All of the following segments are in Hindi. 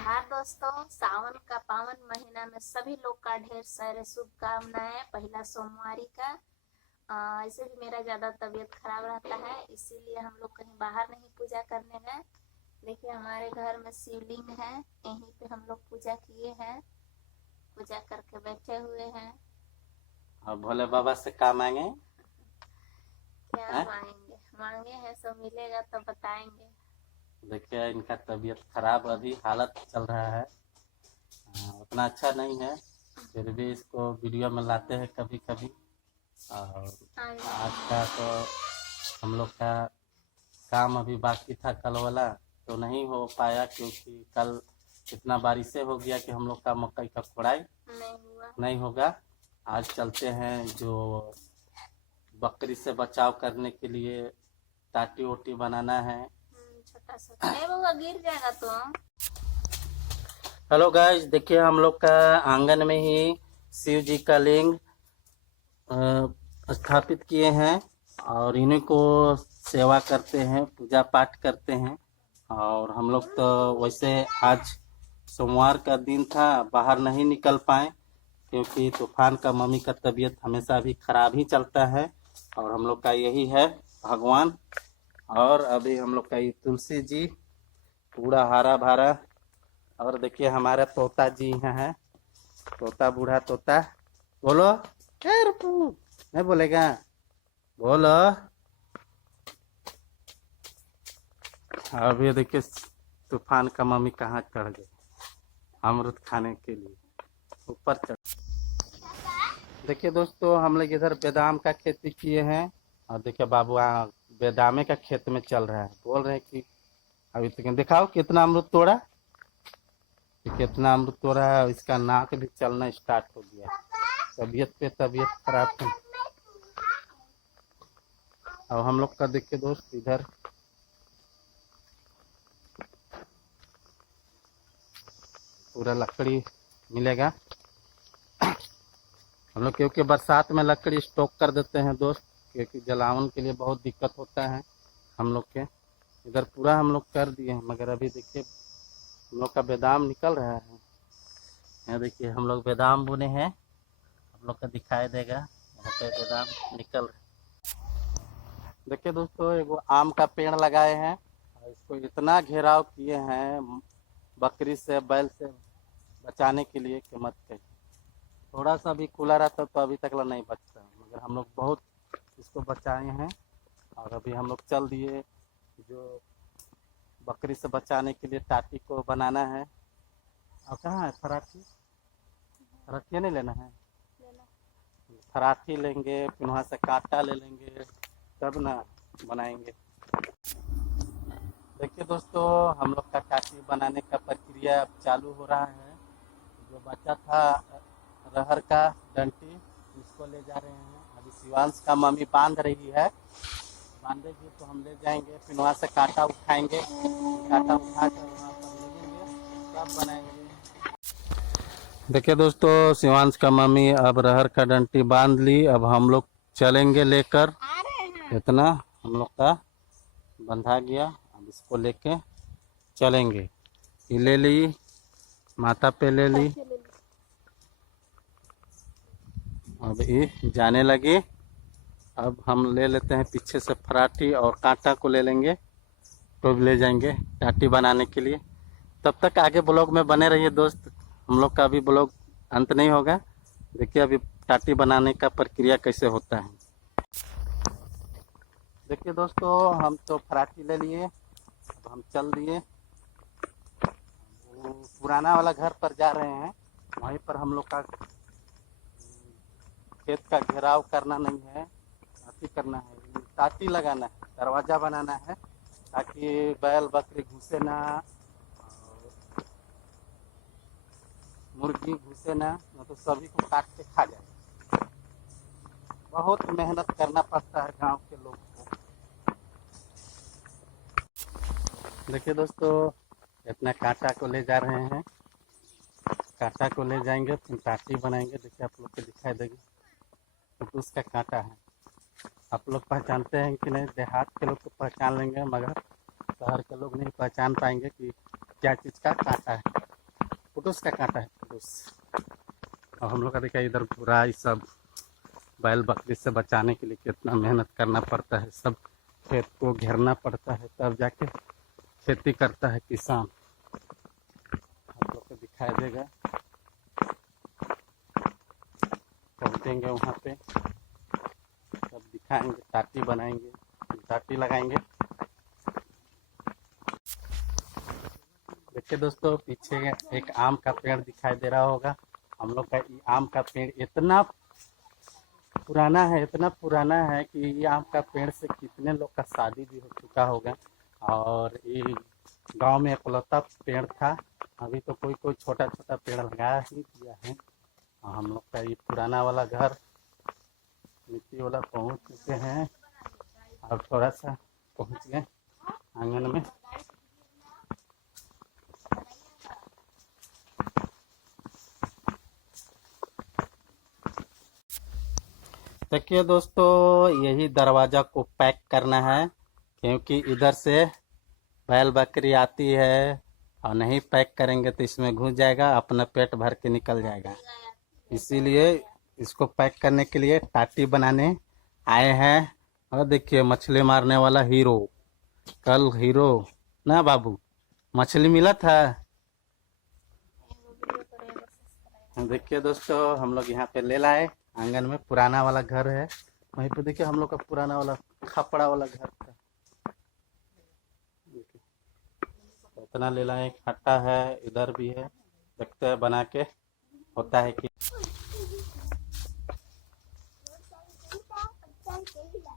जोहार दोस्तों, सावन का पावन महीना में सभी लोग का ढेर सारे शुभकामनाएं। पहला सोमवारी का ऐसे भी मेरा ज्यादा तबीयत खराब रहता है, इसीलिए हम लोग कहीं बाहर नहीं पूजा करने गए। देखिए हमारे घर में शिवलिंग है, यहीं पे हम लोग पूजा किए हैं, पूजा करके बैठे हुए हैं। और भोले बाबा से का मांगे? क्या मांगेंगे? मांगे हैं सो मिलेगा तो बताएंगे। देखिए इनका तबीयत खराब अभी हालत चल रहा है, उतना अच्छा नहीं है, फिर भी इसको वीडियो में लाते हैं कभी कभी। और आज का तो हम लोग का काम अभी बाकी था, कल वाला तो नहीं हो पाया क्योंकि कल इतना बारिशें हो गया कि हम लोग का मकई का कोड़ाई नहीं होगा। आज चलते हैं जो बकरी से बचाव करने के लिए टाटी ओटी बनाना है। छोटा सा बउआ गिर जाएगा तो। हेलो गाइस, देखिए हम लोग का आंगन में ही शिव जी का लिंग स्थापित किए हैं और इन्हीं को सेवा करते हैं, पूजा पाठ करते हैं। और हम लोग तो वैसे आज सोमवार का दिन था, बाहर नहीं निकल पाए क्योंकि तूफान का मम्मी का तबीयत हमेशा भी खराब ही चलता है। और हम लोग का यही है भगवान। और अभी हम लोग का ये तुलसी जी पूरा हरा भरा। और देखिए हमारा तोता जी यहाँ है, तोता बूढ़ा तोता। बोलो नहीं बोलेगा, बोलो। अभी देखिए तूफान का मम्मी कहाँ चढ़ गए अमरूद खाने के लिए, ऊपर चढ़। देखिए दोस्तों हम लोग इधर बादाम का खेती किए हैं और देखिए बाबू बादामे का खेत में चल रहा है। बोल रहे हैं कि अभी तक दिखाओ कितना अमरूद तोड़ा, कितना अमरूद तोड़ा है। इसका नाक भी चलना स्टार्ट हो गया, तबीयत पे तबीयत खराब है। और हम लोग का देखिए दोस्त इधर पूरा लकड़ी मिलेगा हम लोग, क्योंकि बरसात में लकड़ी स्टॉक कर देते हैं दोस्त, क्योंकि जलावन के लिए बहुत दिक्कत होता है। हम लोग के इधर पूरा हम लोग कर दिए हैं, मगर अभी देखिए हम लोग का बादाम निकल रहा है। यहाँ देखिए हम लोग बादाम बुने हैं, हम लोग का दिखाई देगा यहाँ पे बादाम निकल रहा है। देखिए दोस्तों एगो आम का पेड़ लगाए हैं और इसको इतना घेराव किए हैं बकरी से बैल से बचाने के लिए कि मत कहिए। थोड़ा सा भी खुला रहता तो अभी तक नहीं बचता, मगर हम लोग बहुत इसको बचाए हैं। और अभी हम लोग चल दिए जो बकरी से बचाने के लिए टाटी को बनाना है। और कहाँ है फराठी? फराठी नहीं लेना है, फराठी लेंगे, फिर वहाँ से कांटा ले लेंगे, तब ना बनाएंगे। देखिए दोस्तों हम लोग का टाटी बनाने का प्रक्रिया अब चालू हो रहा है। जो बचा था रहर का डंटी इसको ले जा रहे हैं, अभी शिवांश का मम्मी बांध रही है, बांधेगी तो हम ले जाएंगे, फिर वहाँ से कांटा उठाएंगे, कांटा उठा कर वहाँ पर ले जाएंगे, तब बनाएंगे। देखिए दोस्तों शिवांश का मम्मी अब रहर का डंटी बांध ली, अब हम लोग चलेंगे लेकर। इतना हम लोग का बंधा गया, अब इसको लेके चलेंगे। ये ले ली, माथा पे ले ली, अब ये जाने लगी। अब हम ले लेते हैं पीछे से फराठी और कांटा को ले लेंगे, तो ले जाएंगे टाटी बनाने के लिए। तब तक आगे ब्लॉग में बने रहिए दोस्त, हम लोग का अभी ब्लॉग अंत नहीं होगा। देखिए अभी टाटी बनाने का प्रक्रिया कैसे होता है। देखिए दोस्तों हम तो फराठी ले लिए, अब हम चल दिए पुराना वाला घर पर जा रहे हैं। वहीं पर हम लोग का खेत का घेराव करना नहीं है, टाटी करना है, टाटी लगाना है, दरवाजा बनाना है ताकि बैल बकरी घुसे ना, मुर्गी घुसे ना, तो सभी को काट के खा जाए। बहुत मेहनत करना पड़ता है गांव के लोग को। देखिए दोस्तों इतना कांटा को ले जा रहे हैं, कांटा को ले जाएंगे फिर टाटी बनाएंगे। देखिए आप लोग को दिखाई देगी तो उसका कांटा है, आप लोग पहचानते हैं कि नहीं? देहात के लोग तो पहचान लेंगे, मगर शहर के लोग नहीं पहचान पाएंगे कि क्या चीज़ का कांटा है। फुटूस का कांटा है, फुटूस। और हम लोग का देखा इधर बुराई सब बैल बकरी से बचाने के लिए कितना मेहनत करना पड़ता है, सब खेत को घेरना पड़ता है, तब जाके खेती करता है किसान। हम लोग को दिखाई देगा, पहुँचेंगे वहाँ पे तब दिखाएंगे, टाटी बनाएंगे, टाटी लगाएंगे। देखिए दोस्तों, पीछे एक आम का पेड़ दिखाई दे रहा होगा। हम लोग का ये आम का पेड़ इतना पुराना है, इतना पुराना है कि ये आम का पेड़ से कितने लोग का शादी भी हो चुका होगा। और ये गांव में इकलौता पेड़ था, अभी तो कोई कोई छोटा छोटा पेड़ लगाया ही दिया है। और हम लोग का ये पुराना वाला घर मिट्टी वाला पहुंच चुके हैं और थोड़ा सा पहुंच गए आंगन में। देखिए दोस्तों, यही दरवाज़ा को पैक करना है, क्योंकि इधर से बैल बकरी आती है और नहीं पैक करेंगे तो इसमें घुस जाएगा, अपना पेट भर के निकल जाएगा। इसीलिए इसको पैक करने के लिए टाटी बनाने आए हैं। और देखिए मछली मारने वाला हीरो, कल हीरो ना बाबू मछली मिला था। देखिए दोस्तों, हम लोग यहाँ पे ले लाए, आंगन में पुराना वाला घर है, वहीं पे देखिए हम लोग का पुराना वाला खपड़ा वाला घर था। इतना ले लाए, खट्टा है, इधर भी है, देखते हैं बना के होता है कि।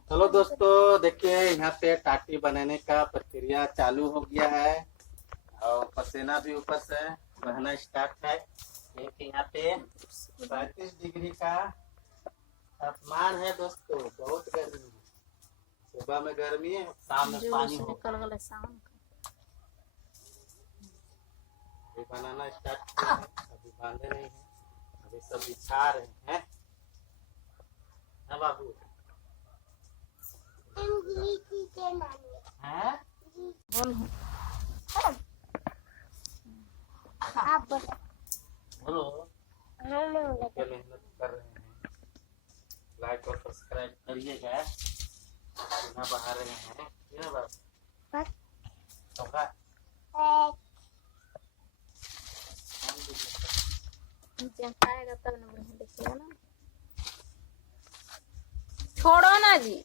चलो दोस्तों, देखिए यहाँ पे टाटी बनाने का प्रक्रिया चालू हो गया है और पसीना भी ऊपर से बहना स्टार्ट है, क्योंकि यहाँ पे 35 डिग्री का तापमान है दोस्तों, बहुत गर्मी है। सुबह में गर्मी है, शाम में पानी हो। अभी बनाना स्टार्ट किया है, अभी बांधे नहीं है, अभी सब बिछा रहे हैं ना बाबू। हैं? बोलो, क्या मेहनत कर रहे हैं, लाइक और सब्सक्राइब करिएगा, ना बहा रहे हैं ये बात आएगा तब ना देखिएगा ना, छोड़ो ना जी।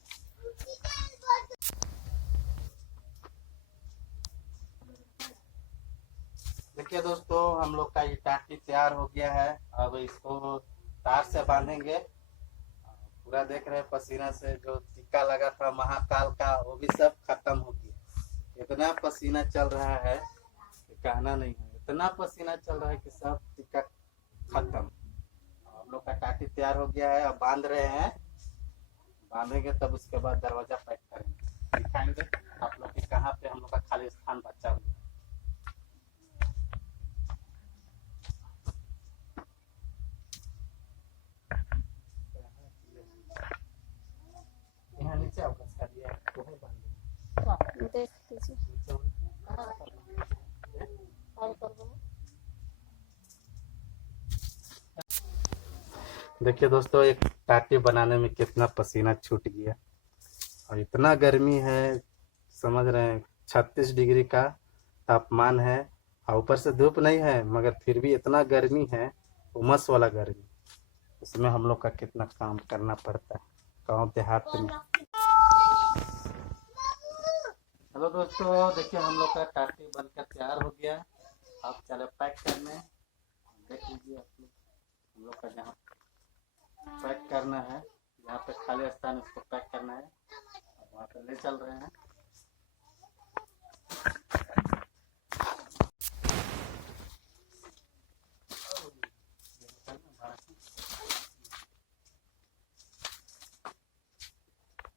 देखिए दोस्तों, हम लोग का ये टाटी तैयार हो गया है, अब इसको तार से बांधेंगे। पूरा देख रहे हैं पसीना से जो टीका लगा था महाकाल का, वो भी सब खत्म हो गया। इतना पसीना चल रहा है कि कहना नहीं है, इतना पसीना चल रहा है कि सब टीका खत्म। हम लोग का टाटी तैयार हो गया है, अब बांध रहे हैं, बांधेंगे तब उसके बाद दरवाजा पैक करेंगे, दिखाएंगे आप लोग कि कहाँ पे हम लोग का खाली स्थान बचा हुआ है। यहाँ नीचे अवकाश कर दिया है, तो है बांध देख लीजिए, देखिए दोस्तों, एक टाटी बनाने में कितना पसीना छूट गया, और इतना गर्मी है, समझ रहे हैं 36 डिग्री का तापमान है, और ऊपर से धूप नहीं है, मगर फिर भी इतना गर्मी है, उमस वाला गर्मी। उसमें हम लोग का कितना काम करना पड़ता है गाँव देहात में। हेलो दोस्तों, देखिए हम लोग का टाटी बनकर तैयार हो गया, अब चले पैक करने। देख लीजिए आप लोग, हम लोग का जहाँ पैक करना है, यहाँ पे खाली स्थान इसको पैक करना है, वहाँ पे ले चल रहे हैं।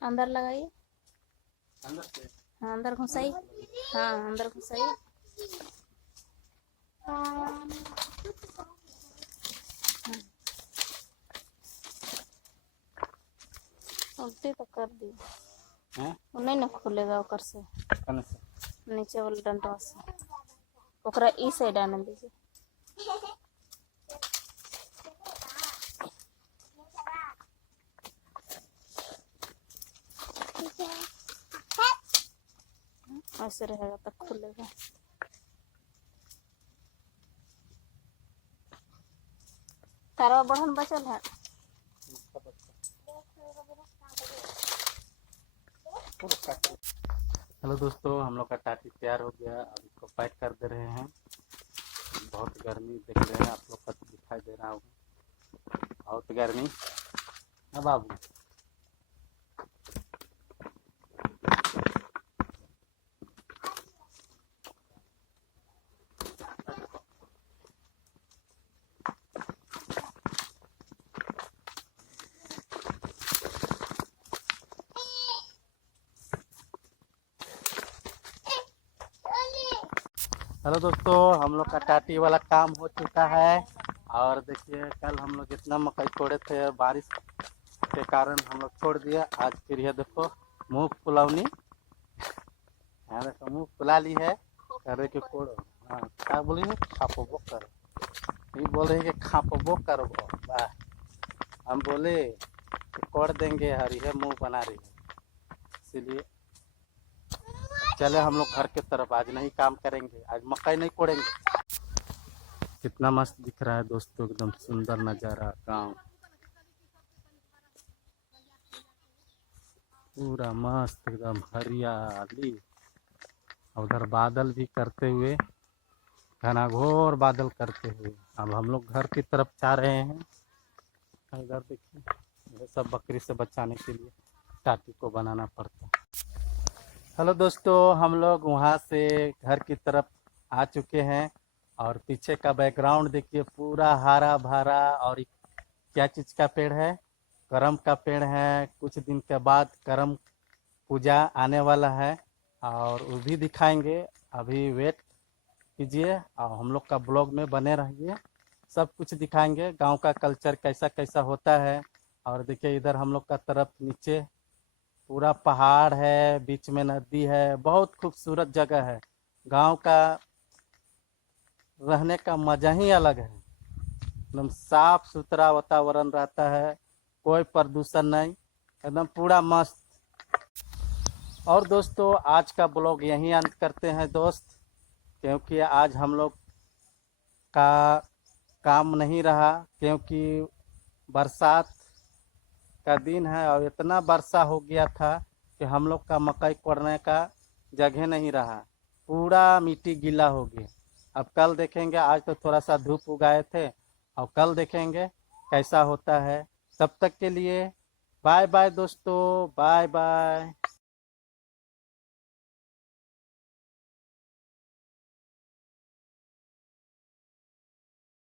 अंदर लगाइए, अंदर से हाँ अंदर घुसाइए, हाँ अंदर घुसाइए। उल्टी तो कर दी, वो नहीं ना खुलेगा ओकर से, नीचे वाले डंडा से ओकरा ई साइड आने दीजिए। ऐसे रहेगा तब खुलेगा। तारवा बढ़न बचल है। हेलो दोस्तों, हम लोग का टाटी तैयार हो गया। अब इसको पैक कर दे रहे हैं। बहुत गर्मी देख रहे हैं आप लोग का, तो दिखाई दे रहा होगा बहुत गर्मी है बाबू। हेलो दोस्तों, हम लोग का टाटी वाला काम हो चुका है। और देखिए, कल हम लोग इतना मकई छोड़े थे, बारिश के कारण हम लोग छोड़ दिए। आज फिर ये देखो मुँह फुलौनी, यहाँ देखो मुँह फुला ली है। कह रहे कि कोड़ो, हाँ क्या बोली है, खापबो करो। ये बोल रही है कि खापबो करो। वाह, हम बोले कि कोड़ देंगे, हरी है मुँह बना रही है। इसीलिए चले हम लोग घर के तरफ। आज नहीं काम करेंगे, आज मकई नहीं कोड़ेंगे। कितना मस्त दिख रहा है दोस्तों, एकदम सुंदर नज़ारा गांव, पूरा मस्त एकदम हरियाली। उधर बादल भी करते हुए, घनाघोर बादल करते हुए अब हम लोग घर की तरफ जा रहे हैं। इधर देखिए, ये सब बकरी से बचाने के लिए टाटी को बनाना पड़ता है। हेलो दोस्तों, हम लोग वहाँ से घर की तरफ आ चुके हैं। और पीछे का बैकग्राउंड देखिए, पूरा हरा भरा। और क्या चीज़ का पेड़ है, करम का पेड़ है। कुछ दिन के बाद करम पूजा आने वाला है और वो भी दिखाएंगे। अभी वेट कीजिए और हम लोग का ब्लॉग में बने रहिए। सब कुछ दिखाएंगे, गांव का कल्चर कैसा कैसा होता है। और देखिए, इधर हम लोग का तरफ नीचे पूरा पहाड़ है, बीच में नदी है। बहुत खूबसूरत जगह है। गांव का रहने का मजा ही अलग है। एकदम साफ सुथरा वातावरण रहता है, कोई प्रदूषण नहीं, एकदम पूरा मस्त। और दोस्तों, आज का ब्लॉग यहीं अंत करते हैं दोस्त, क्योंकि आज हम लोग का काम नहीं रहा, क्योंकि बरसात का दिन है और इतना वर्षा हो गया था कि हम लोग का मकई कोड़ने का जगह नहीं रहा। पूरा मिट्टी गीला हो गया। अब कल देखेंगे, आज तो थोड़ा सा धूप उगाए थे और कल देखेंगे कैसा होता है। तब तक के लिए बाय बाय दोस्तों, बाय बाय।